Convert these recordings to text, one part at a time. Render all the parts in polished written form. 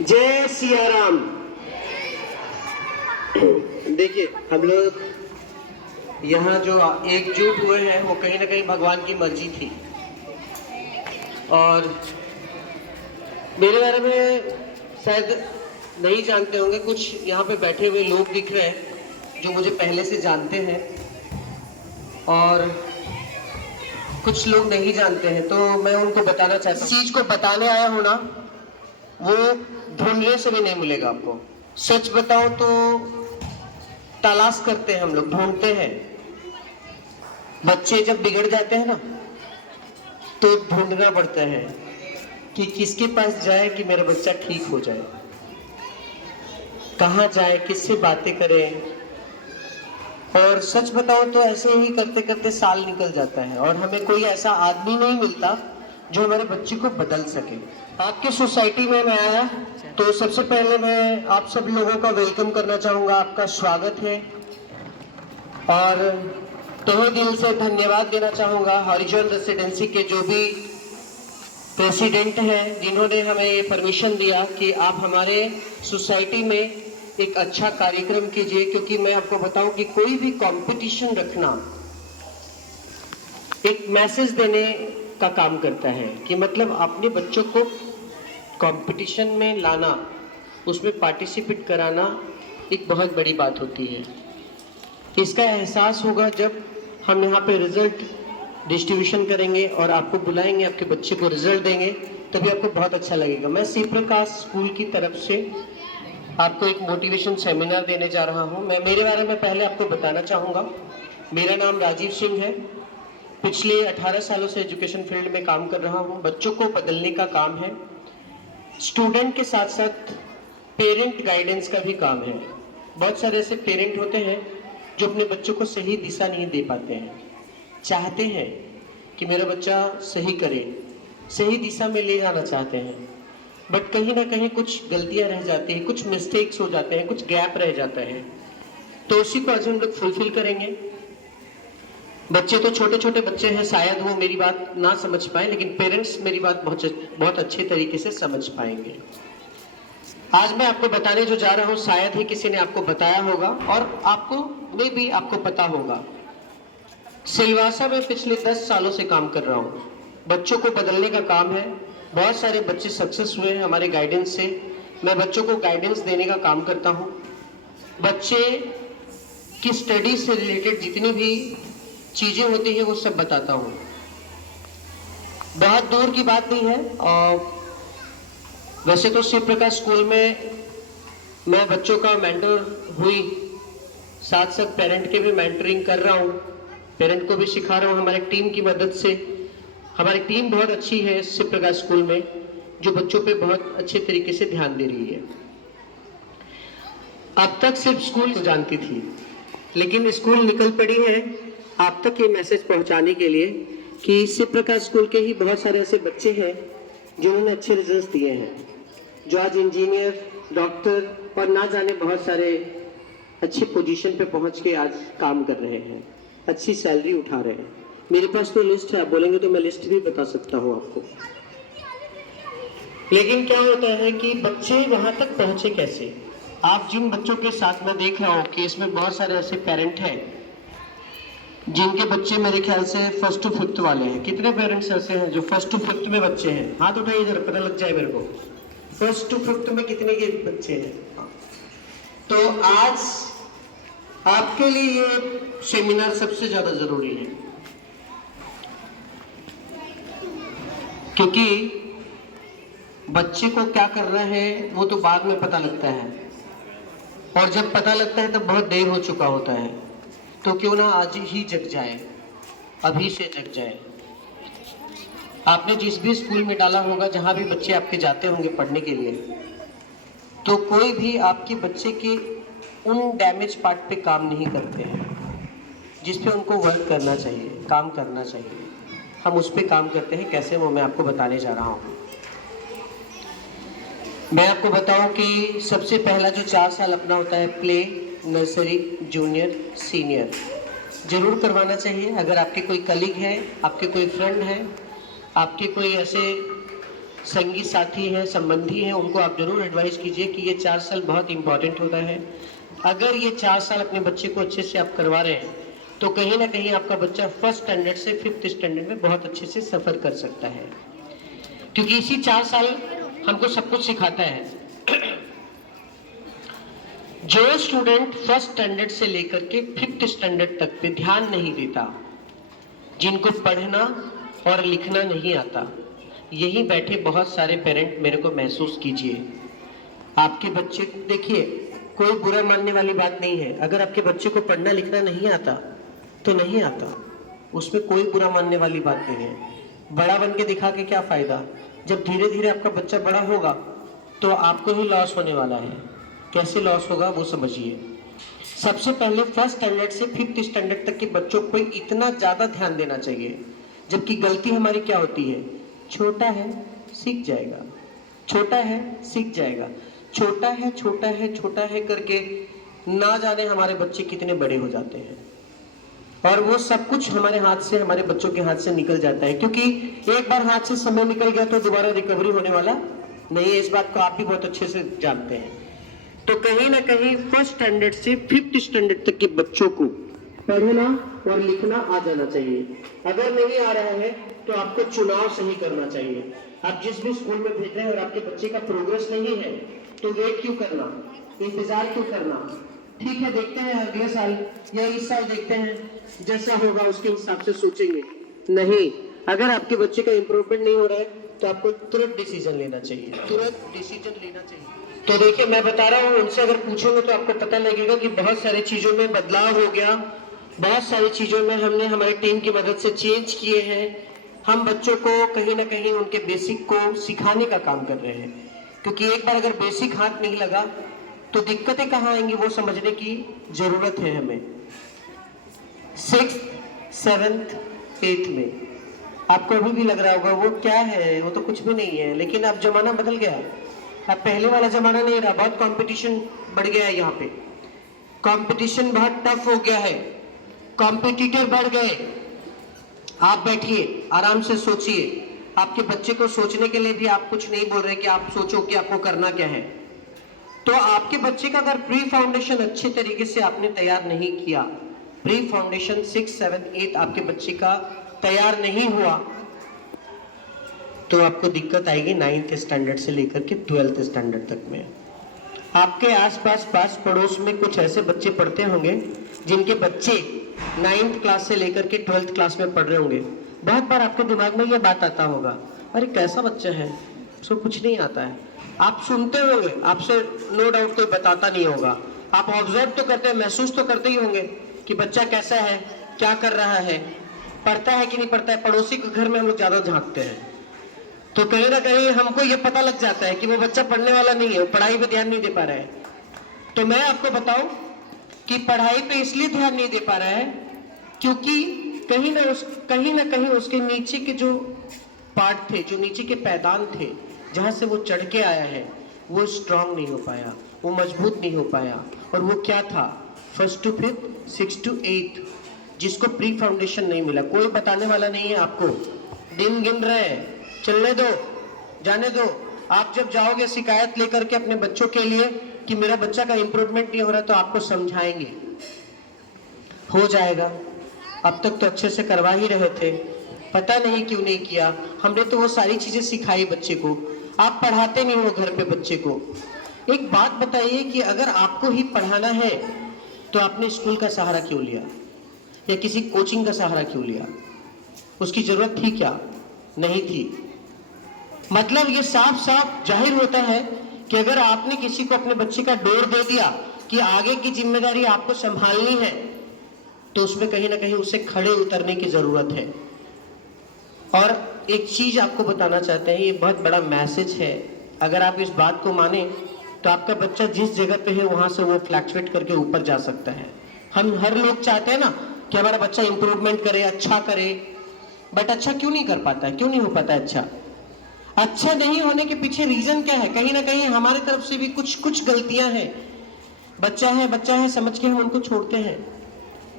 जय सिया राम। देखिए, हम लोग यहाँ जो एकजुट हुए हैं वो कहीं ना कहीं भगवान की मर्जी थी। और मेरे बारे में शायद नहीं जानते होंगे, कुछ यहाँ पे बैठे हुए लोग दिख रहे हैं जो मुझे पहले से जानते हैं और कुछ लोग नहीं जानते हैं। तो मैं उनको बताना चाहता हूँ, चीज को बताने आया हूँ ना, वो ढूंढने से भी नहीं मिलेगा आपको। सच बताओ तो तलाश करते हैं हम लोग, ढूंढते हैं। बच्चे जब बिगड़ जाते हैं ना तो ढूंढना पड़ता है कि किसके पास जाए कि मेरा बच्चा ठीक हो जाए, कहाँ जाए, किससे बातें करें। और सच बताओ तो ऐसे ही करते करते साल निकल जाता है और हमें कोई ऐसा आदमी नहीं मिलता जो हमारे बच्चे को बदल सके। आपकी सोसाइटी में मैं आया तो सबसे पहले मैं आप सब लोगों का वेलकम करना चाहूँगा, आपका स्वागत है और तहे दिल से धन्यवाद देना चाहूँगा हॉरिजॉन रेसिडेंसी के जो भी प्रेसिडेंट हैं जिन्होंने हमें ये परमिशन दिया कि आप हमारे सोसाइटी में एक अच्छा कार्यक्रम कीजिए। क्योंकि मैं आपको बताऊं कि कोई भी कंपटीशन रखना एक मैसेज देने का काम करता है कि मतलब अपने बच्चों को कंपटीशन में लाना, उसमें पार्टिसिपेट कराना एक बहुत बड़ी बात होती है। इसका एहसास होगा जब हम यहाँ पे रिजल्ट डिस्ट्रीब्यूशन करेंगे और आपको बुलाएंगे, आपके बच्चे को रिजल्ट देंगे, तभी आपको बहुत अच्छा लगेगा। मैं शिव प्रकाश स्कूल की तरफ से आपको एक मोटिवेशन सेमिनार देने जा रहा हूँ। मैं मेरे बारे में पहले आपको बताना चाहूँगा। मेरा नाम राजीव सिंह है। पिछले 18 सालों से एजुकेशन फील्ड में काम कर रहा हूँ। बच्चों को बदलने का काम है, स्टूडेंट के साथ साथ पेरेंट गाइडेंस का भी काम है। बहुत सारे ऐसे पेरेंट होते हैं जो अपने बच्चों को सही दिशा नहीं दे पाते हैं, चाहते हैं कि मेरा बच्चा सही करे, सही दिशा में ले जाना चाहते हैं, बट कहीं ना कहीं कुछ गलतियां रह जाती हैं, कुछ मिस्टेक्स हो जाते हैं, कुछ गैप रह जाता है। तो उसी को आज हम लोग फुलफिल करेंगे। बच्चे तो छोटे छोटे बच्चे हैं, शायद वो मेरी बात ना समझ पाए, लेकिन पेरेंट्स मेरी बात बहुत अच्छे तरीके से समझ पाएंगे। आज मैं आपको बताने जो जा रहा हूँ शायद ही किसी ने आपको बताया होगा और आपको में भी आपको पता होगा। सिलवासा में पिछले 10 सालों से काम कर रहा हूँ। बच्चों को बदलने का काम है। बहुत सारे बच्चे सक्सेस हुए हैं हमारे गाइडेंस से। मैं बच्चों को गाइडेंस देने का काम करता हूँ। बच्चे की स्टडी से रिलेटेड जितनी भी चीजें होती हैं वो सब बताता हूँ। बहुत दूर की बात नहीं है। और वैसे तो शिव प्रकाश स्कूल में मैं बच्चों का मेंटर हुई, साथ साथ पेरेंट के भी मेंटरिंग कर रहा हूँ, पेरेंट को भी सिखा रहा हूँ हमारे टीम की मदद से। हमारी टीम बहुत अच्छी है शिव प्रकाश स्कूल में, जो बच्चों पे बहुत अच्छे तरीके से ध्यान दे रही है। अब तक सिर्फ स्कूल को जानती थी, लेकिन स्कूल निकल पड़ी है आप तक ये मैसेज पहुंचाने के लिए कि शिव प्रकाश स्कूल के ही बहुत सारे ऐसे बच्चे हैं जिन्होंने अच्छे रिजल्ट दिए हैं, जो आज इंजीनियर, डॉक्टर और ना जाने बहुत सारे अच्छी पोजीशन पे पहुंच के आज काम कर रहे हैं, अच्छी सैलरी उठा रहे हैं। मेरे पास तो लिस्ट है, आप बोलेंगे तो मैं लिस्ट भी बता सकता हूँ आपको। लेकिन क्या होता है कि बच्चे वहां तक पहुंचे कैसे? आप जिन बच्चों के साथ में देख रहा हूँ कि इसमें बहुत सारे ऐसे पेरेंट हैं जिनके बच्चे मेरे ख्याल से 1st to 5th वाले हैं। कितने पेरेंट्स ऐसे हैं जो 1st to 5th में बच्चे हैं? हाथ उठाइए जरा, पता लग जाए मेरे को 1st to 5th में कितने के बच्चे हैं। तो आज आपके लिए ये सेमिनार सबसे ज्यादा जरूरी है, क्योंकि बच्चे को क्या करना है वो तो बाद में पता लगता है, और जब पता लगता है तब बहुत देर हो चुका होता है। तो क्यों ना आज ही जग जाए, अभी से जग जाए। आपने जिस भी स्कूल में डाला होगा, जहां भी बच्चे आपके जाते होंगे पढ़ने के लिए, तो कोई भी आपके बच्चे के उन डैमेज पार्ट पे काम नहीं करते हैं जिस पे उनको वर्क करना चाहिए, काम करना चाहिए। हम उस पे काम करते हैं। कैसे, वो मैं आपको बताने जा रहा हूँ। मैं आपको बताऊं कि सबसे पहला जो 4 साल अपना होता है, प्ले, नर्सरी, जूनियर, सीनियर, जरूर करवाना चाहिए। अगर आपके कोई कलीग है, आपके कोई फ्रेंड है, आपके कोई ऐसे संगी साथी हैं, संबंधी हैं, उनको आप जरूर एडवाइस कीजिए कि ये 4 साल बहुत इंपॉर्टेंट होता है। अगर ये 4 साल अपने बच्चे को अच्छे से आप करवा रहे हैं तो कहीं ना कहीं आपका बच्चा फर्स्ट स्टैंडर्ड से 5th स्टैंडर्ड में बहुत अच्छे से सफर कर सकता है, क्योंकि इसी 4 साल हमको सब कुछ सिखाता है। जो स्टूडेंट फर्स्ट स्टैंडर्ड से लेकर के 5th स्टैंडर्ड तक पे ध्यान नहीं देता, जिनको पढ़ना और लिखना नहीं आता, यही बैठे बहुत सारे पेरेंट मेरे को महसूस कीजिए, आपके बच्चे, देखिए कोई बुरा मानने वाली बात नहीं है। अगर आपके बच्चे को पढ़ना लिखना नहीं आता तो नहीं आता, उसमें कोई बुरा मानने वाली बात नहीं है। बड़ा बन के दिखा के क्या फायदा, जब धीरे धीरे आपका बच्चा बड़ा होगा तो आपको ही लॉस होने वाला है। कैसे लॉस होगा वो समझिए। सबसे पहले फर्स्ट स्टैंडर्ड से 5th स्टैंडर्ड तक के बच्चों को इतना ज्यादा ध्यान देना चाहिए, जबकि गलती हमारी क्या होती है, छोटा है सीख जाएगा, छोटा है सीख जाएगा, छोटा है छोटा है छोटा है करके ना जाने हमारे बच्चे कितने बड़े हो जाते हैं, और वो सब कुछ हमारे हाथ से, हमारे बच्चों के हाथ से निकल जाता है। क्योंकि एक बार हाथ से समय निकल गया तो दोबारा रिकवरी होने वाला नहीं है, इस बात को आप भी बहुत अच्छे से जानते हैं। तो कहीं ना कहीं फर्स्ट स्टैंडर्ड से 5th स्टैंडर्ड तक के बच्चों को पढ़ना और लिखना आ जाना चाहिए। अगर नहीं आ रहा है तो आपको चुनाव सही करना चाहिए। आप जिस भी स्कूल में भेज रहे हैं और आपके बच्चे का प्रोग्रेस नहीं है तो वेट क्यों करना, इंतजार क्यों करना। ठीक है, देखते हैं अगले साल या इस साल देखते हैं, जैसा होगा उसके हिसाब से सोचेंगे। नहीं, अगर आपके बच्चे का इंप्रूवमेंट नहीं हो रहा है तो आपको तुरंत डिसीजन लेना चाहिए, तुरंत डिसीजन लेना चाहिए। तो देखिए, मैं बता रहा हूँ, उनसे अगर पूछोगे तो आपको पता लगेगा कि बहुत सारी चीजों में बदलाव हो गया, बहुत सारी चीजों में हमने हमारे टीम की मदद से चेंज किए हैं। हम बच्चों को कहीं ना कहीं उनके बेसिक को सिखाने का काम कर रहे हैं, क्योंकि एक बार अगर बेसिक हाथ नहीं लगा तो दिक्कतें कहाँ आएंगी वो समझने की जरूरत है हमें। 6th 7th 8th में आपको अभी भी लग रहा होगा वो क्या है, वो तो कुछ भी नहीं है, लेकिन अब जमाना बदल गया। अब पहले वाला जमाना नहीं रहा, बहुत कंपटीशन बढ़ गया है। यहाँ पे कंपटीशन बहुत टफ हो गया है, कॉम्पिटिटर बढ़ गए। आप बैठिए, आराम से सोचिए। आपके बच्चे को सोचने के लिए भी आप कुछ नहीं बोल रहे कि आप सोचो कि आपको करना क्या है। तो आपके बच्चे का अगर प्री फाउंडेशन अच्छे तरीके से आपने तैयार नहीं किया, प्री फाउंडेशन 6, 7, 8 आपके बच्चे का तैयार नहीं हुआ, तो आपको दिक्कत आएगी 9th स्टैंडर्ड से लेकर के 12th स्टैंडर्ड तक में। आपके आसपास पास पड़ोस में कुछ ऐसे बच्चे पढ़ते होंगे जिनके बच्चे 9th क्लास से लेकर के 12th क्लास में पढ़ रहे होंगे। बहुत बार आपके दिमाग में यह बात आता होगा, अरे कैसा बच्चा है, उसको कुछ नहीं आता है। आप सुनते होंगे, आपसे नो डाउट कोई बताता नहीं होगा, आप ऑब्जर्व तो करते हैं, महसूस तो करते ही होंगे कि बच्चा कैसा है, क्या कर रहा है, पढ़ता है कि नहीं पढ़ता है। पड़ोसी के घर में हम लोग ज्यादा झांकते हैं, तो कहीं ना कहीं हमको ये पता लग जाता है कि वो बच्चा पढ़ने वाला नहीं है, वो पढ़ाई पे ध्यान नहीं दे पा रहा है। तो मैं आपको बताऊं कि पढ़ाई पे इसलिए ध्यान नहीं दे पा रहा है क्योंकि कहीं ना कहीं उसके नीचे के जो पार्ट थे, जो नीचे के पैदान थे, जहां से वो चढ़ के आया है, वो स्ट्रांग नहीं हो पाया, वो मजबूत नहीं हो पाया। और वो क्या था, 1st to 5th, 6th to 8th, जिसको प्री फाउंडेशन नहीं मिला। कोई बताने वाला नहीं है आपको, दिन गिन रहे हैं, चलने दो, जाने दो। आप जब जाओगे शिकायत लेकर के अपने बच्चों के लिए कि मेरा बच्चा का इंप्रूवमेंट नहीं हो रहा, तो आपको समझाएंगे, हो जाएगा। अब तक तो अच्छे से करवा ही रहे थे, पता नहीं क्यों नहीं किया। हमने तो वो सारी चीजें सिखाई बच्चे को, आप पढ़ाते नहीं हो घर पे बच्चे को। एक बात बताइए कि अगर आपको ही पढ़ाना है तो आपने स्कूल का सहारा क्यों लिया या किसी कोचिंग का सहारा क्यों लिया? उसकी जरूरत थी क्या? नहीं थी। मतलब ये साफ साफ जाहिर होता है कि अगर आपने किसी को अपने बच्चे का डोर दे दिया कि आगे की जिम्मेदारी आपको संभालनी है, तो उसमें कहीं ना कहीं उसे खड़े उतरने की जरूरत है। और एक चीज आपको बताना चाहते हैं, ये बहुत बड़ा मैसेज है। अगर आप इस बात को माने तो आपका बच्चा जिस जगह पे है वहां से वो फ्लैक्चुएट करके ऊपर जा सकता है। हम हर लोग चाहते हैं ना कि हमारा बच्चा इंप्रूवमेंट करे, अच्छा करे, बट अच्छा क्यों नहीं कर पाता है, क्यों नहीं हो पाता है अच्छा? अच्छा नहीं होने के पीछे रीजन क्या है? कहीं ना कहीं हमारी तरफ से भी कुछ गलतियां हैं। बच्चा है समझ के हम उनको छोड़ते हैं,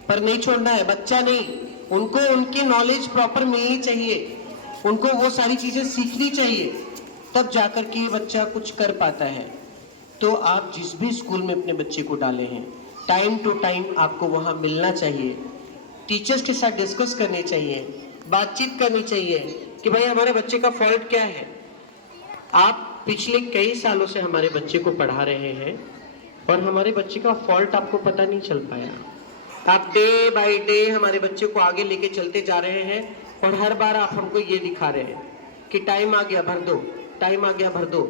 पर नहीं छोड़ना है। बच्चा नहीं, उनको उनकी नॉलेज प्रॉपर मिलनी चाहिए, उनको वो सारी चीजें सीखनी चाहिए। तब जाकर के ये बच्चा कुछ कर पाता है। तो आप जिस भी स्कूल में अपने बच्चे को डाले हैं, टाइम टू टाइम आपको वहाँ मिलना चाहिए, टीचर्स के साथ डिस्कस करनी चाहिए, बातचीत करनी चाहिए कि भाई हमारे बच्चे का फॉल्ट क्या है। आप पिछले कई सालों से हमारे बच्चे को पढ़ा रहे हैं और हमारे बच्चे का फॉल्ट आपको पता नहीं चल पाया। आप डे बाय डे हमारे बच्चे को आगे लेके चलते जा रहे हैं और हर बार आप हमको ये दिखा रहे हैं कि टाइम आ गया भर दो, टाइम आ गया भर दो।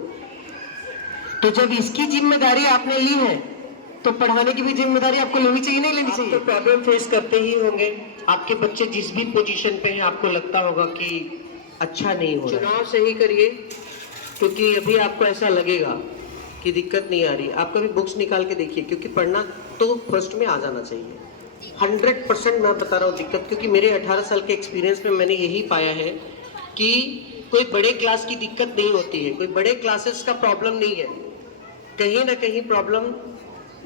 तो जब इसकी जिम्मेदारी आपने ली है तो पढ़ाने की भी जिम्मेदारी आपको लेनी चाहिए, नहीं लेनी चाहिए? तो प्रॉब्लम फेस करते ही होंगे। आपके बच्चे जिस भी पोजीशन पे हैं आपको लगता होगा कि अच्छा नहीं हो रहा। चुनाव सही करिए, क्योंकि अभी आपको ऐसा लगेगा कि दिक्कत नहीं आ रही। आप कभी बुक्स निकाल के देखिए, क्योंकि पढ़ना तो फर्स्ट में आ जाना चाहिए। 100% मैं बता रहा हूँ दिक्कत, क्योंकि मेरे 18 साल के एक्सपीरियंस में मैंने यही पाया है कि कोई बड़े क्लास की दिक्कत नहीं होती है, कोई बड़े क्लासेस का प्रॉब्लम नहीं है, कहीं ना कहीं प्रॉब्लम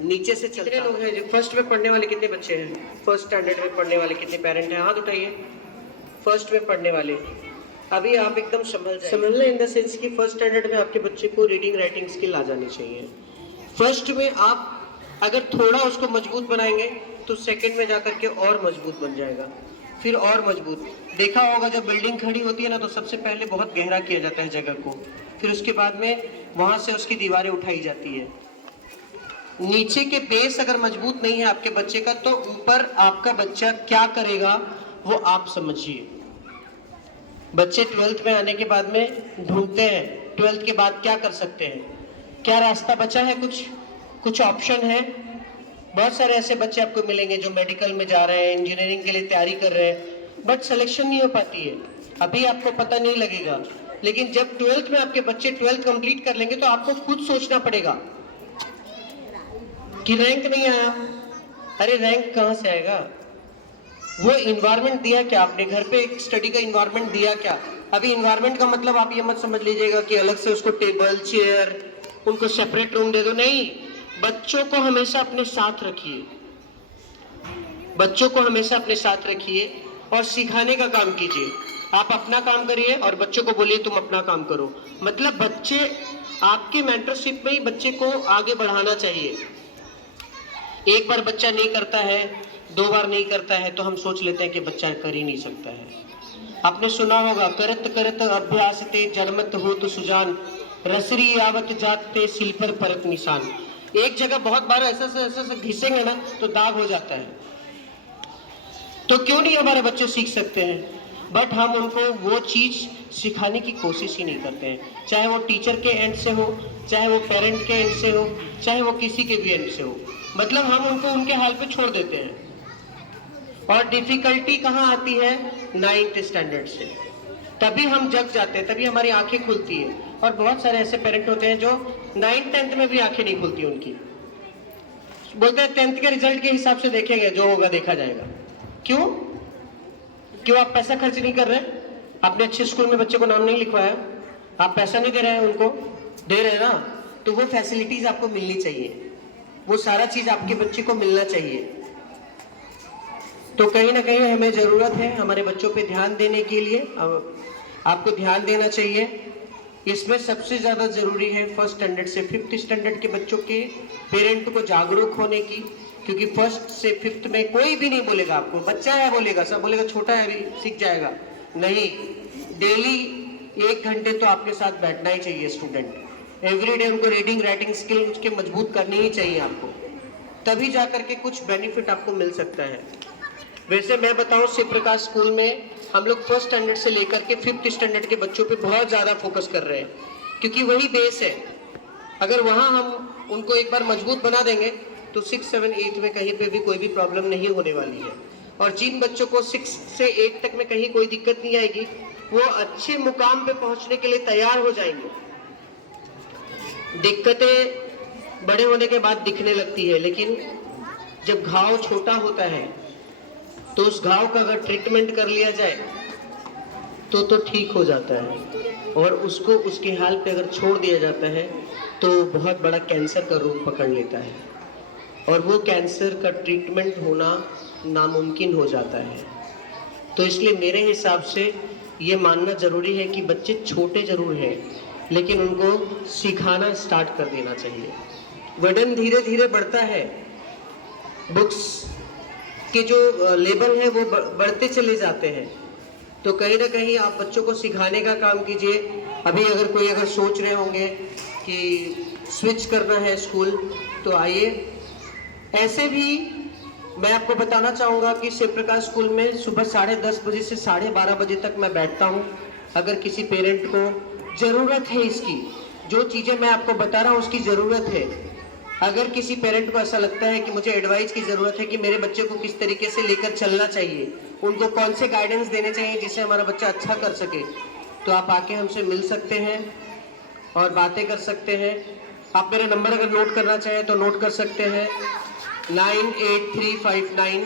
नीचे से चलते लोग हैं। जो फर्स्ट में पढ़ने वाले कितने बच्चे हैं? फर्स्ट स्टैंडर्ड में पढ़ने वाले कितने पेरेंट हैं? हाथ उठाइए। फर्स्ट में पढ़ने वाले अभी आप एकदम समझना इन द सेंस कि फर्स्ट स्टैंडर्ड में आपके बच्चे को रीडिंग राइटिंग स्किल आ जानी चाहिए। फर्स्ट में आप अगर थोड़ा उसको मजबूत बनाएंगे तो सेकंड में जाकर के और मजबूत बन जाएगा, फिर और मजबूत। देखा होगा जब बिल्डिंग खड़ी होती है ना तो सबसे पहले बहुत गहरा किया जाता है जगह को, फिर उसके बाद में वहां से उसकी दीवारें उठाई जाती है। नीचे के बेस अगर मजबूत नहीं है आपके बच्चे का तो ऊपर आपका बच्चा क्या करेगा वो आप समझिए। बच्चे 12th में आने के बाद में ढूंढते हैं 12th के बाद क्या कर सकते हैं, क्या रास्ता बचा है, कुछ ऑप्शन है। बहुत सारे ऐसे बच्चे आपको मिलेंगे जो मेडिकल में जा रहे हैं, इंजीनियरिंग के लिए तैयारी कर रहे हैं, बट सिलेक्शन नहीं हो पाती है। अभी आपको पता नहीं लगेगा, लेकिन जब 12th में आपके बच्चे 12th कंप्लीट कर लेंगे तो आपको खुद सोचना पड़ेगा कि रैंक नहीं आया। अरे रैंक कहाँ से आएगा? वो इन्वायरमेंट दिया क्या आपने? घर पे एक स्टडी का इन्वायरमेंट दिया क्या? अभी इन्वायरमेंट का मतलब आप ये मत समझ लीजिएगा कि अलग से उसको टेबल चेयर उनको सेपरेट रूम दे दो, नहीं। बच्चों को हमेशा अपने साथ रखिए, बच्चों को हमेशा अपने साथ रखिए और सिखाने का काम कीजिए। आप अपना काम करिए और बच्चों को बोलिए तुम अपना काम करो। मतलब बच्चे आपके मेंटरशिप में ही बच्चे को आगे बढ़ाना चाहिए। एक बार बच्चा नहीं करता है, 2 बार नहीं करता है तो हम सोच लेते हैं कि बच्चा कर ही नहीं सकता है। आपने सुना होगा करत करत अभ्यास ते जन्मत हो तो सुजान, रसरी यावत जाते सिल पर परत निशान। एक जगह बहुत बार ऐसा घिसेंगे ना तो दाग हो जाता है। तो क्यों नहीं हमारे बच्चे सीख सकते हैं? बट हम उनको वो चीज सिखाने की कोशिश ही नहीं करते हैं, चाहे वो टीचर के एंड से हो, चाहे वो पेरेंट के एंड से हो, चाहे वो किसी के भी एंड से हो। मतलब हम उनको उनके हाल पे छोड़ देते हैं। और डिफिकल्टी कहाँ आती है? 9th स्टैंडर्ड से। तभी हम जग जाते हैं, तभी हमारी आंखें खुलती है। और बहुत सारे ऐसे पेरेंट होते हैं जो 9th 10th में भी आंखें नहीं खुलती उनकी, बोलते हैं 10th के रिजल्ट के हिसाब से देखेंगे, जो होगा देखा जाएगा। क्यों? आप पैसा खर्च नहीं कर रहे? आपने अच्छे स्कूल में बच्चे को नाम नहीं लिखवाया, आप पैसा नहीं दे रहे हैं उनको, दे रहे हैं ना, तो वो फैसिलिटीज आपको मिलनी चाहिए, वो सारा चीज आपके बच्चे को मिलना चाहिए। तो कहीं ना कहीं हमें जरूरत है हमारे बच्चों पे ध्यान देने के लिए, आपको ध्यान देना चाहिए। इसमें सबसे ज्यादा जरूरी है 1st स्टैंडर्ड से 5th स्टैंडर्ड के बच्चों के पेरेंट को जागरूक होने की, क्योंकि 1st से 5th में कोई भी नहीं बोलेगा आपको बच्चा है बोलेगा, सब बोलेगा छोटा है अभी सीख जाएगा। नहीं, डेली 1 घंटे तो आपके साथ बैठना ही चाहिए स्टूडेंट। एवरीडे उनको रीडिंग राइटिंग स्किल उसके मजबूत करनी ही चाहिए आपको, तभी जाकर के कुछ बेनिफिट आपको मिल सकता है। वैसे मैं बताऊं शिव प्रकाश स्कूल में हम लोग 1st स्टैंडर्ड से लेकर के 5th स्टैंडर्ड के बच्चों पे बहुत ज़्यादा फोकस कर रहे हैं, क्योंकि वही बेस है। अगर वहाँ हम उनको एक बार मजबूत बना देंगे तो 6, 7, 8 में कहीं पे भी कोई भी प्रॉब्लम नहीं होने वाली है। और जिन बच्चों को 6 से 8 तक में कहीं कोई दिक्कत नहीं आएगी वो अच्छे मुकाम पे पहुंचने के लिए तैयार हो जाएंगे। दिक्कतें बड़े होने के बाद दिखने लगती है, लेकिन जब घाव छोटा होता है तो उस घाव का अगर ट्रीटमेंट कर लिया जाए तो ठीक हो जाता है, और उसको उसके हाल पे अगर छोड़ दिया जाता है तो बहुत बड़ा कैंसर का रूप पकड़ लेता है, और वो कैंसर का ट्रीटमेंट होना नामुमकिन हो जाता है। तो इसलिए मेरे हिसाब से ये मानना ज़रूरी है कि बच्चे छोटे ज़रूर हैं लेकिन उनको सिखाना स्टार्ट कर देना चाहिए। वर्डन धीरे धीरे बढ़ता है, बुक्स के जो लेवल है वो बढ़ते चले जाते हैं, तो कहीं ना कहीं आप बच्चों को सिखाने का काम कीजिए। अभी अगर सोच रहे होंगे कि स्विच करना है स्कूल, तो आइए। ऐसे भी मैं आपको बताना चाहूँगा कि शिव प्रकाश स्कूल में सुबह 10:30 बजे से 12:30 बजे तक मैं बैठता हूँ। अगर किसी पेरेंट को ज़रूरत है इसकी, जो चीज़ें मैं आपको बता रहा हूँ उसकी ज़रूरत है, अगर किसी पेरेंट को ऐसा लगता है कि मुझे एडवाइस की ज़रूरत है कि मेरे बच्चे को किस तरीके से लेकर चलना चाहिए, उनको कौन से गाइडेंस देने चाहिए जिससे हमारा बच्चा अच्छा कर सके, तो आप आके हमसे मिल सकते हैं और बातें कर सकते हैं। आप मेरा नंबर अगर नोट करना चाहें तो नोट कर सकते हैं, 98359।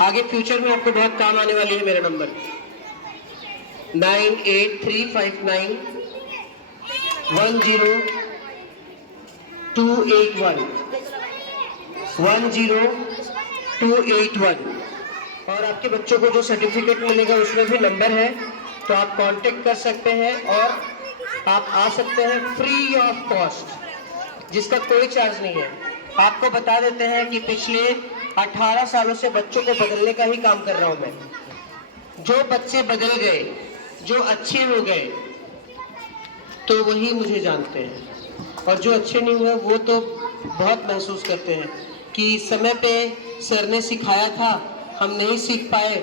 आगे फ्यूचर में आपको बहुत काम आने वाली है मेरा नंबर, 98359 10281। और आपके बच्चों को जो सर्टिफिकेट मिलेगा उसमें भी नंबर है, तो आप कांटेक्ट कर सकते हैं और आप आ सकते हैं फ्री ऑफ कॉस्ट, जिसका कोई चार्ज नहीं है। आपको बता देते हैं कि पिछले 18 सालों से बच्चों को बदलने का ही काम कर रहा हूं मैं। जो बच्चे बदल गए, जो अच्छे हो गए, तो वही मुझे जानते हैं, और जो अच्छे नहीं हुए वो तो बहुत महसूस करते हैं कि समय पे सर ने सिखाया था, हम नहीं सीख पाए,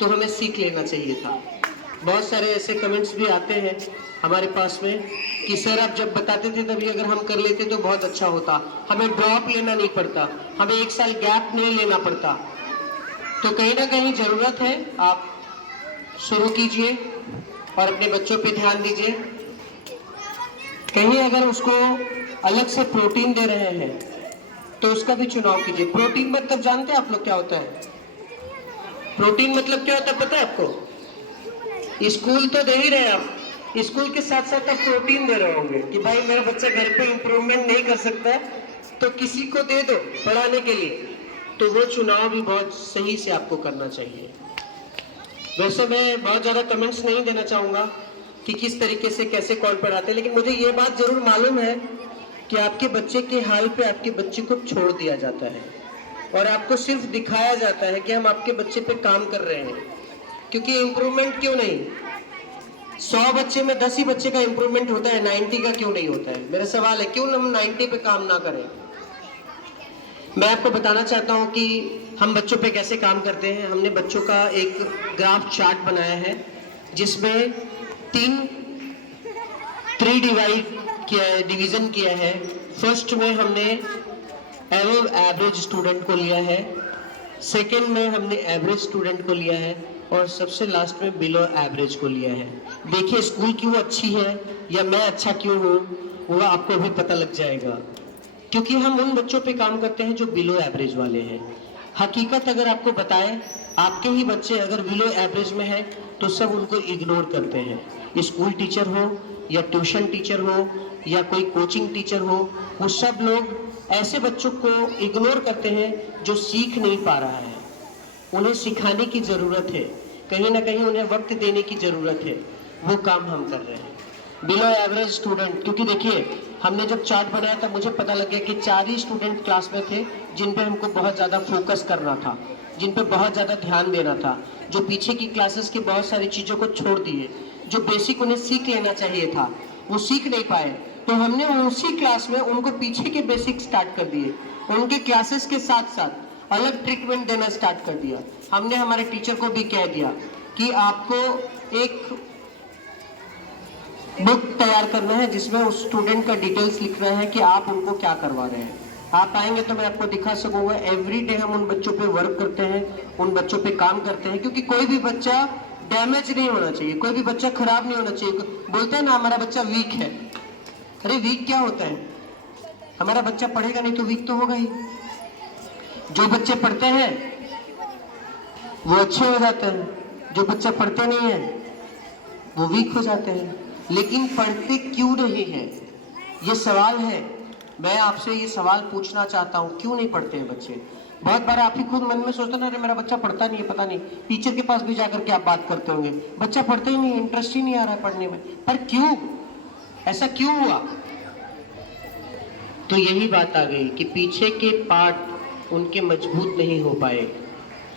तो हमें सीख लेना चाहिए था। बहुत सारे ऐसे कमेंट्स भी आते हैं हमारे पास में कि सर आप जब बताते थे तभी अगर हम कर लेते तो बहुत अच्छा होता, हमें ड्रॉप लेना नहीं पड़ता, हमें 1 साल गैप नहीं लेना पड़ता। तो कहीं ना कहीं ज़रूरत है, आप शुरू कीजिए और अपने बच्चों पे ध्यान दीजिए। कहीं अगर उसको अलग से प्रोटीन दे रहे हैं तो उसका भी चुनाव कीजिए। प्रोटीन मतलब जानते हैं आप लोग क्या होता है? प्रोटीन मतलब क्या होता है पता है आपको? स्कूल तो दे ही रहे हैं आप, स्कूल के साथ साथ आप प्रोटीन दे रहे होंगे कि भाई मेरा बच्चा घर पे इम्प्रूवमेंट नहीं कर सकता तो किसी को दे दो पढ़ाने के लिए, तो वो चुनाव भी बहुत सही से आपको करना चाहिए। वैसे मैं बहुत ज़्यादा कमेंट्स नहीं देना चाहूँगा कि किस तरीके से कैसे कौन पढ़ाते हैं, लेकिन मुझे ये बात ज़रूर मालूम है कि आपके बच्चे के हाल पे आपके बच्चे को छोड़ दिया जाता है और आपको सिर्फ दिखाया जाता है कि हम आपके बच्चे पे काम कर रहे हैं। क्योंकि इम्प्रूवमेंट क्यों नहीं? 100 बच्चे में 10 ही बच्चे का इम्प्रूवमेंट होता है, 90 का क्यों नहीं होता है? मेरा सवाल है, क्यों हम 90 पे काम ना करें? मैं आपको बताना चाहता हूँ कि हम बच्चों पे कैसे काम करते हैं। हमने बच्चों का एक ग्राफ चार्ट बनाया है जिसमें 3 डिवीजन किया है। फर्स्ट में हमने एवरेज एवरेज स्टूडेंट को लिया है, सेकंड में हमने एवरेज स्टूडेंट को लिया है और सबसे लास्ट में बिलो एवरेज को लिया है। देखिए स्कूल क्यों अच्छी है या मैं अच्छा क्यों हूँ वो आपको भी पता लग जाएगा, क्योंकि हम उन बच्चों पे काम करते हैं जो बिलो एवरेज वाले हैं। हकीकत अगर आपको बताएं, आपके ही बच्चे अगर बिलो एवरेज में हैं तो सब उनको इग्नोर करते हैं। स्कूल टीचर हो या ट्यूशन टीचर हो या कोई कोचिंग टीचर हो, वो सब लोग ऐसे बच्चों को इग्नोर करते हैं जो सीख नहीं पा रहा है। उन्हें सिखाने की ज़रूरत है, कहीं ना कहीं उन्हें वक्त देने की ज़रूरत है, वो काम हम कर रहे हैं। बिलो एवरेज स्टूडेंट, क्योंकि देखिए हमने जब चार्ट बनाया था मुझे पता लग गया कि 4 ही स्टूडेंट क्लास में थे जिन पे हमको बहुत ज़्यादा फोकस करना था, जिन पे बहुत ज़्यादा ध्यान देना था, जो पीछे की क्लासेस की बहुत सारी चीज़ों को छोड़ दिए, जो बेसिक उन्हें सीख लेना चाहिए था वो सीख नहीं पाए। तो हमने उसी क्लास में उनको पीछे के बेसिक स्टार्ट कर दिए, उनके क्लासेस के साथ साथ अलग ट्रीटमेंट देना स्टार्ट कर दिया। हमने हमारे टीचर को भी कह दिया कि आपको एक बुक तैयार करना है जिसमें उस स्टूडेंट का डिटेल्स लिखना है कि आप उनको क्या करवा रहे हैं। आप आएंगे तो मैं आपको दिखा सकूंगा। एवरी डे हम उन बच्चों पे वर्क करते हैं, उन बच्चों पे काम करते हैं, क्योंकि कोई भी बच्चा डैमेज नहीं होना चाहिए, कोई भी बच्चा खराब नहीं होना चाहिए। बोलते हैं ना हमारा बच्चा वीक है, अरे वीक क्या होता है? हमारा बच्चा पढ़ेगा नहीं तो वीक तो होगा ही। जो बच्चे पढ़ते हैं वो अच्छे हो जाते हैं, जो बच्चे पढ़ते नहीं है वो वीक हो जाते हैं। लेकिन पढ़ते क्यों नहीं है, ये सवाल है। मैं आपसे ये सवाल पूछना चाहता हूँ, क्यों नहीं पढ़ते हैं बच्चे? बहुत बार आप ही खुद मन में सोचते ना, अरे मेरा बच्चा पढ़ता नहीं है, पता नहीं, टीचर के पास भी जाकर के आप बात करते होंगे, बच्चा पढ़ते ही नहीं, इंटरेस्ट ही नहीं आ रहा है पढ़ने में, पर क्यों, ऐसा क्यों हुआ? तो यही बात आ गई कि पीछे के पार्ट उनके मजबूत नहीं हो पाए,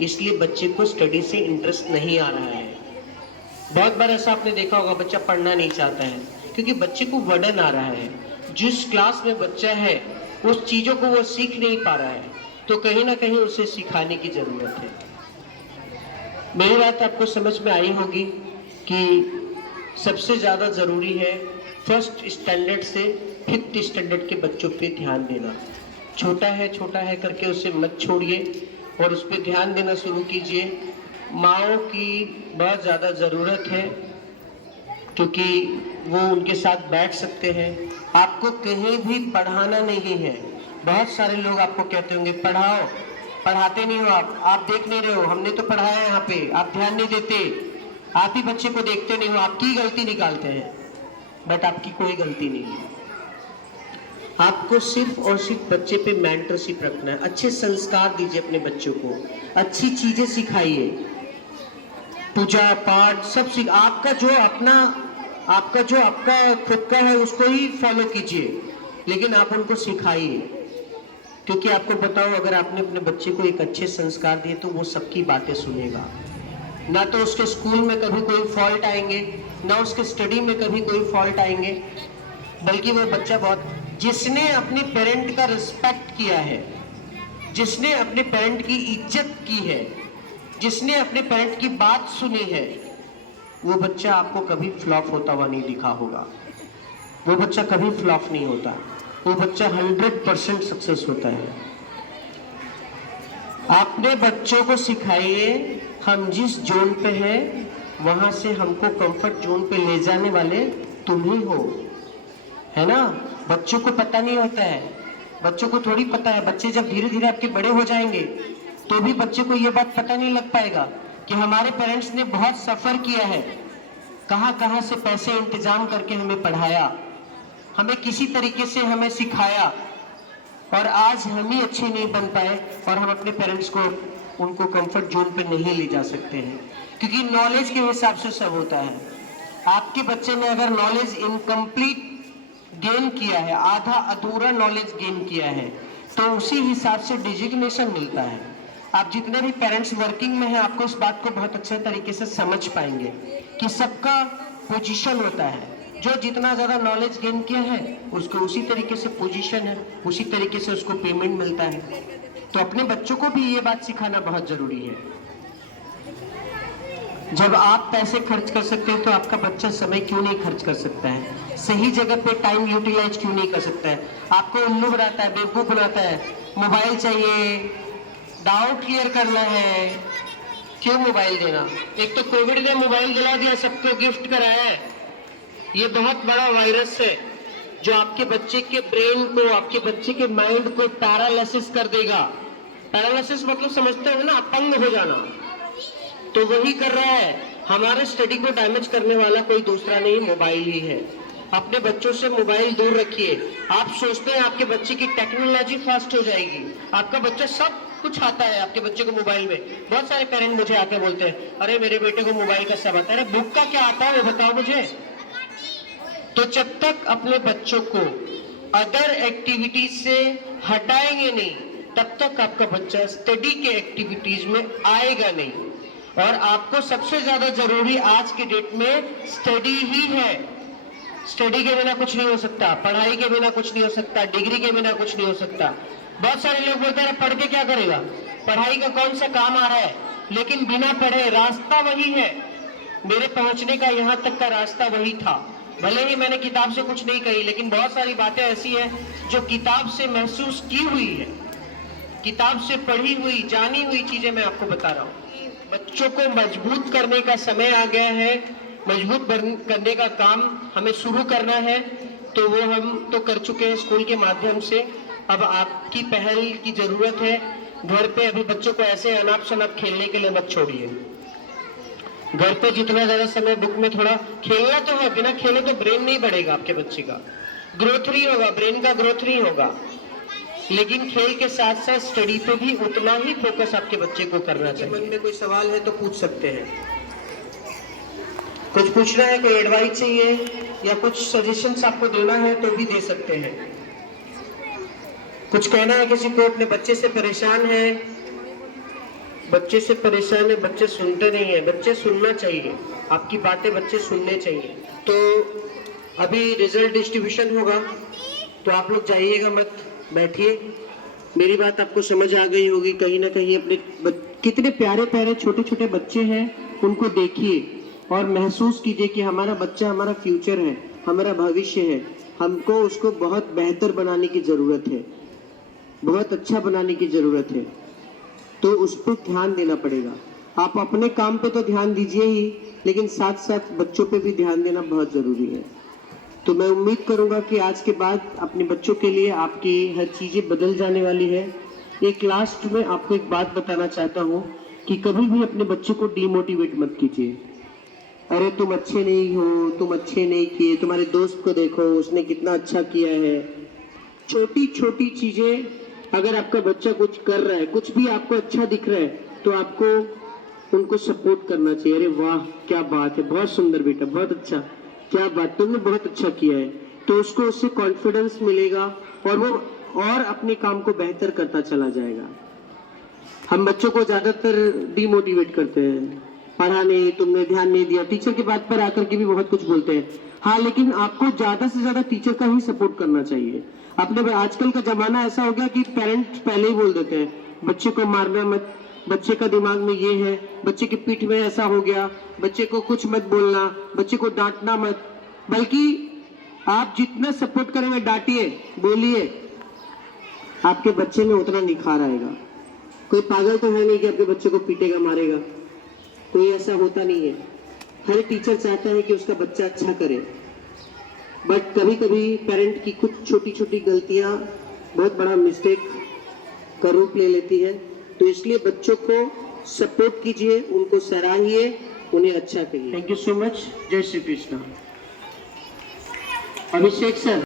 इसलिए बच्चे को स्टडी से इंटरेस्ट नहीं आ रहा है। बहुत बार ऐसा आपने देखा होगा, बच्चा पढ़ना नहीं चाहता है क्योंकि बच्चे को वर्डन आ रहा है, जिस क्लास में बच्चा है उस चीजों को वो सीख नहीं पा रहा है, तो कहीं ना कहीं उसे सिखाने की जरूरत है। मेरी बात आपको समझ में आई होगी कि सबसे ज्यादा जरूरी है फर्स्ट स्टैंडर्ड से फिफ्थ स्टैंडर्ड के बच्चों पे ध्यान देना। छोटा है करके उसे मत छोड़िए और उस पर ध्यान देना शुरू कीजिए। माँओं की बहुत ज़्यादा ज़रूरत है क्योंकि वो उनके साथ बैठ सकते हैं। आपको कहीं भी पढ़ाना नहीं है। बहुत सारे लोग आपको कहते होंगे पढ़ाओ, पढ़ाते नहीं हो आप देख नहीं रहे हो, हमने तो पढ़ाया यहाँ पे, आप ध्यान नहीं देते, आप ही बच्चे को देखते नहीं हो, आपकी गलती निकालते हैं, बट आपकी कोई गलती नहीं है। आपको सिर्फ और सिर्फ बच्चे पे मेंटरशिप रखना है। अच्छे संस्कार दीजिए अपने बच्चों को, अच्छी चीजें सिखाइए, पूजा पाठ सब सीख, आपका जो आपका खुद का है उसको ही फॉलो कीजिए, लेकिन आप उनको सिखाइए। क्योंकि आपको बताओ, अगर आपने अपने बच्चे को एक अच्छे संस्कार दिए तो वो सबकी बातें सुनेगा। ना तो उसके स्कूल में कभी कोई फॉल्ट आएंगे, ना उसके स्टडी में कभी कोई फॉल्ट आएंगे, बल्कि वो बच्चा जिसने अपने पेरेंट का रिस्पेक्ट किया है, जिसने अपने पेरेंट की इज्जत की है, जिसने अपने पेरेंट की बात सुनी है, वो बच्चा आपको कभी फ्लॉप होता हुआ नहीं दिखा होगा। वो बच्चा कभी फ्लॉप नहीं होता, वो बच्चा 100% सक्सेस होता है। आपने बच्चों को सिखाइए, हम जिस जोन पे हैं वहां से हमको कंफर्ट जोन पे ले जाने वाले तुम ही हो, है ना। बच्चों को पता नहीं होता है, बच्चों को थोड़ी पता है। बच्चे जब धीरे धीरे आपके बड़े हो जाएंगे तो भी बच्चे को ये बात पता नहीं लग पाएगा कि हमारे पेरेंट्स ने बहुत सफर किया है, कहां से पैसे इंतजाम करके हमें पढ़ाया, हमें किसी तरीके से हमें सिखाया, और आज हम ही अच्छे नहीं बन पाए और हम अपने पेरेंट्स को उनको कंफर्ट जोन पे नहीं ले जा सकते हैं। क्योंकि नॉलेज के हिसाब से सब होता है। आपके बच्चे ने अगर नॉलेज इनकम्प्लीट गेन किया है, आधा अधूरा नॉलेज गेन किया है, तो उसी हिसाब से डिजिग्नेशन मिलता है। आप जितने भी पेरेंट्स वर्किंग में हैं, आपको इस बात को बहुत अच्छे तरीके से समझ पाएंगे कि सबका पोजीशन होता है। जो जितना ज्यादा नॉलेज गेन किया है उसको उसी तरीके से पोजीशन है, उसी तरीके से उसको पेमेंट मिलता है। तो अपने बच्चों को भी ये बात सिखाना बहुत जरूरी है। जब आप पैसे खर्च कर सकते हैं तो आपका बच्चा समय क्यों नहीं खर्च कर सकता है, सही जगह पे टाइम यूटिलाइज क्यों नहीं कर सकता है। आपको उल्लू बनाता है, बेवकूफ बनाता है, मोबाइल चाहिए, डाउट क्लियर करना है, क्यों मोबाइल देना। एक तो कोविड ने मोबाइल दिला दिया, सबको गिफ्ट कराया है। ये बहुत बड़ा वायरस है जो आपके बच्चे के ब्रेन को, आपके बच्चे के माइंड को पैरालिसिस कर देगा। पैरालिसिस मतलब समझते हो ना, अपंग हो जाना, तो वही कर रहा है। हमारे स्टडी को डैमेज करने वाला कोई दूसरा नहीं, मोबाइल ही है। अपने बच्चों से मोबाइल दूर रखिए। आप सोचते हैं आपके बच्चे की टेक्नोलॉजी फास्ट हो जाएगी, आपका बच्चा सब कुछ आता है आपके बच्चे को मोबाइल में। बहुत सारे पेरेंट मुझे आके बोलते हैं, अरे मेरे बेटे को मोबाइल का सब आता है। बुक का क्या आता है वो बताओ मुझे। तो जब तक अपने बच्चों को अदर एक्टिविटीज से हटाएंगे नहीं, तब तक आपका बच्चा स्टडी के एक्टिविटीज में आएगा नहीं। और आपको सबसे ज्यादा जरूरी आज के डेट में स्टडी ही है। स्टडी के बिना कुछ नहीं हो सकता, पढ़ाई के बिना कुछ नहीं हो सकता, डिग्री के बिना कुछ नहीं हो सकता। बहुत सारे लोग बोलते हैं पढ़ के क्या करेगा, पढ़ाई का कौन सा काम आ रहा है, लेकिन बिना पढ़े रास्ता वही है। मेरे पहुंचने का यहाँ तक का रास्ता वही था। भले ही मैंने किताब से कुछ नहीं कही, लेकिन बहुत सारी बातें ऐसी हैं जो किताब से महसूस की हुई है, किताब से पढ़ी हुई, जानी हुई चीजें मैं आपको बता रहा हूँ। बच्चों को मजबूत करने का समय आ गया है, मजबूत करने का काम हमें शुरू करना है। तो वो हम तो कर चुके हैं स्कूल के माध्यम से, अब आपकी पहल की जरूरत है। घर पे अभी बच्चों को ऐसे अनाप शनाप खेलने के लिए मत छोड़िए। घर पे जितना ज्यादा समय बुक में थोड़ा खेलना तो है, बिना खेले तो ब्रेन नहीं बढ़ेगा, आपके बच्चे का ग्रोथ नहीं होगा, ब्रेन का ग्रोथ नहीं होगा। लेकिन खेल के साथ साथ स्टडी पे भी उतना ही फोकस आपके बच्चे को करना चाहिए। मन में कोई सवाल है तो पूछ सकते हैं, कुछ पूछना है, कोई एडवाइस चाहिए या कुछ सजेशंस आपको देना है तो भी दे सकते हैं। कुछ कहना है किसी को, अपने बच्चे से परेशान है, बच्चे से परेशान है, बच्चे सुनते नहीं है, बच्चे सुनना चाहिए, आपकी बातें बच्चे सुनने चाहिए। तो अभी रिजल्ट डिस्ट्रीब्यूशन होगा तो आप लोग जाइएगा मत, बैठिए। मेरी बात आपको समझ आ गई होगी कहीं ना कहीं। अपने कितने प्यारे प्यारे छोटे छोटे बच्चे हैं, उनको देखिए और महसूस कीजिए कि हमारा बच्चा हमारा फ्यूचर है, हमारा भविष्य है। हमको उसको बहुत बेहतर बनाने की ज़रूरत है, बहुत अच्छा बनाने की ज़रूरत है, तो उस पर ध्यान देना पड़ेगा। आप अपने काम पे तो ध्यान दीजिए ही, लेकिन साथ साथ बच्चों पे भी ध्यान देना बहुत ज़रूरी है। तो मैं उम्मीद करूंगा कि आज के बाद अपने बच्चों के लिए आपकी हर चीज़ें बदल जाने वाली है। एक लास्ट में आपको एक बात बताना चाहता हूँ कि कभी भी अपने बच्चे को डीमोटिवेट मत कीजिए। अरे तुम अच्छे नहीं हो, तुम अच्छे नहीं किए, तुम्हारे दोस्त को देखो उसने कितना अच्छा किया है। छोटी छोटी चीज़ें अगर आपका बच्चा कुछ कर रहा है, कुछ भी आपको अच्छा दिख रहा है, तो आपको उनको सपोर्ट करना चाहिए। अरे वाह क्या बात है, बहुत सुंदर बेटा, बहुत अच्छा, क्या बात, तुमने बहुत अच्छा किया है। तो उसको उससे कॉन्फिडेंस मिलेगा और वो और अपने काम को बेहतर करता चला जाएगा। हम बच्चों को ज्यादातर डिमोटिवेट करते हैं, पढ़ा नहीं, तुमने ध्यान नहीं दिया, टीचर की बात पर आकर के भी बहुत कुछ बोलते हैं। हाँ, लेकिन आपको ज्यादा से ज्यादा टीचर का ही सपोर्ट करना चाहिए। अपने आजकल का जमाना ऐसा हो गया कि पेरेंट्स पहले ही बोल देते हैं बच्चे को मारना मत, बच्चे का दिमाग में ये है, बच्चे की पीठ में ऐसा हो गया, बच्चे को कुछ मत बोलना, बच्चे को डांटना मत। बल्कि आप जितना सपोर्ट करेंगे, डांटिए, बोलिए, आपके बच्चे में उतना निखार आएगा। कोई पागल तो है नहीं कि आपके बच्चे को पीटेगा, मारेगा, कोई ऐसा होता नहीं है। हर टीचर चाहता है कि उसका बच्चा अच्छा करे, बट कभी कभी पेरेंट की कुछ छोटी छोटी गलतियां बहुत बड़ा मिस्टेक का रूप ले लेती है। तो इसलिए बच्चों को सपोर्ट कीजिए, उनको सराहिए, उन्हें अच्छा कहिए। Thank you so much. जय श्री कृष्ण। अभिषेक सर।